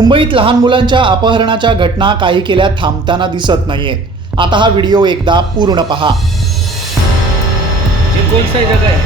मुंबईत लहान मुलांच्या अपहरणाच्या घटना काही केल्या थांबताना दिसत नाहीयेत. आता हा व्हिडिओ एकदा पूर्ण पहा. ये जगह है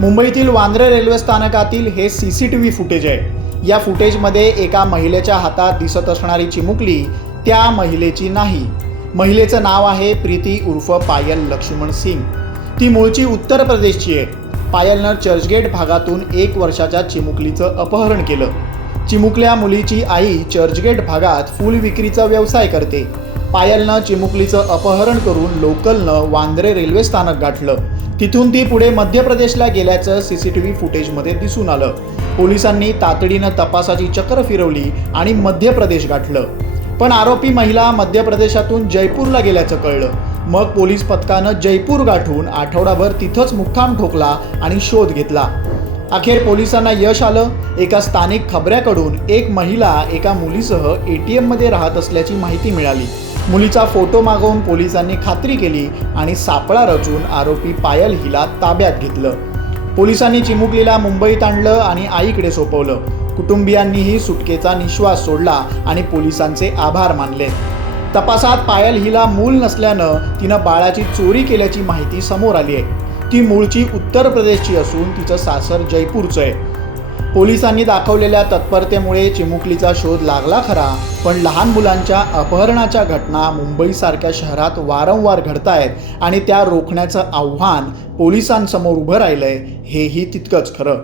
मुंबईतील वांद्रे रेल्वे स्थानकातील हे C C T V footage आहे. या फुटेजमध्ये एका महिलेच्या हातात दिसत असणारी चिमुकली त्या महिलेची नाही. महिलेचं नाव आहे प्रीती उर्फ पायल लक्ष्मण सिंग. ती मूळची उत्तर प्रदेशची आहे. पायलनं चर्चगेट भागातून एक वर्षाच्या चिमुकलीचं अपहरण केलं. चिमुकल्या मुलीची आई चर्चगेट भागात फुल विक्रीचा व्यवसाय करते. पायलनं चिमुकलीचं अपहरण करून लोकलनं वांद्रे रेल्वे स्थानक गाठलं. तिथून ती पुढे मध्य प्रदेशला गेल्याचं सी सी टी व्ही फुटेजमध्ये दिसून आलं. पोलिसांनी तातडीनं तपासाची चक्र फिरवली आणि मध्य प्रदेश गाठलं. पण आरोपी महिला मध्य प्रदेशातून जयपूरला गेल्याचं कळलं. मग पोलीस पथकानं जयपूर गाठून आठवडाभर तिथंच मुक्काम ठोकला आणि शोध घेतला. अखेर पोलिसांना यश आलं. एका स्थानिक खबऱ्याकडून एक महिला एका मुलीसह ए टी एममध्ये राहत असल्याची माहिती मिळाली. मुलीचा फोटो मागवून पोलिसांनी खात्री केली आणि सापळा रचून आरोपी पायल हिला ताब्यात घेतलं. पोलिसांनी चिमुकलीला मुंबईत आणलं आणि आईकडे सोपवलं. कुटुंबियांनीही सुटकेचा निश्वास सोडला आणि पोलिसांचे आभार मानले. तपासात पायल हिला मूल नसल्यानं तिनं बाळाची चोरी केल्याची माहिती समोर आली आहे. ती मूळची उत्तर प्रदेशची असून तिचं सासर जयपूरचं आहे. पोलिसांनी दाखवलेल्या तत्परतेमुळे चिमुकलीचा शोध लागला खरा पण लहान मुलांच्या अपहरणाच्या घटना मुंबईसारख्या शहरात वारंवार घडतायत आणि त्या रोखण्याचं आव्हान पोलिसांसमोर उभं राहिलंय हेही तितकंच खरं.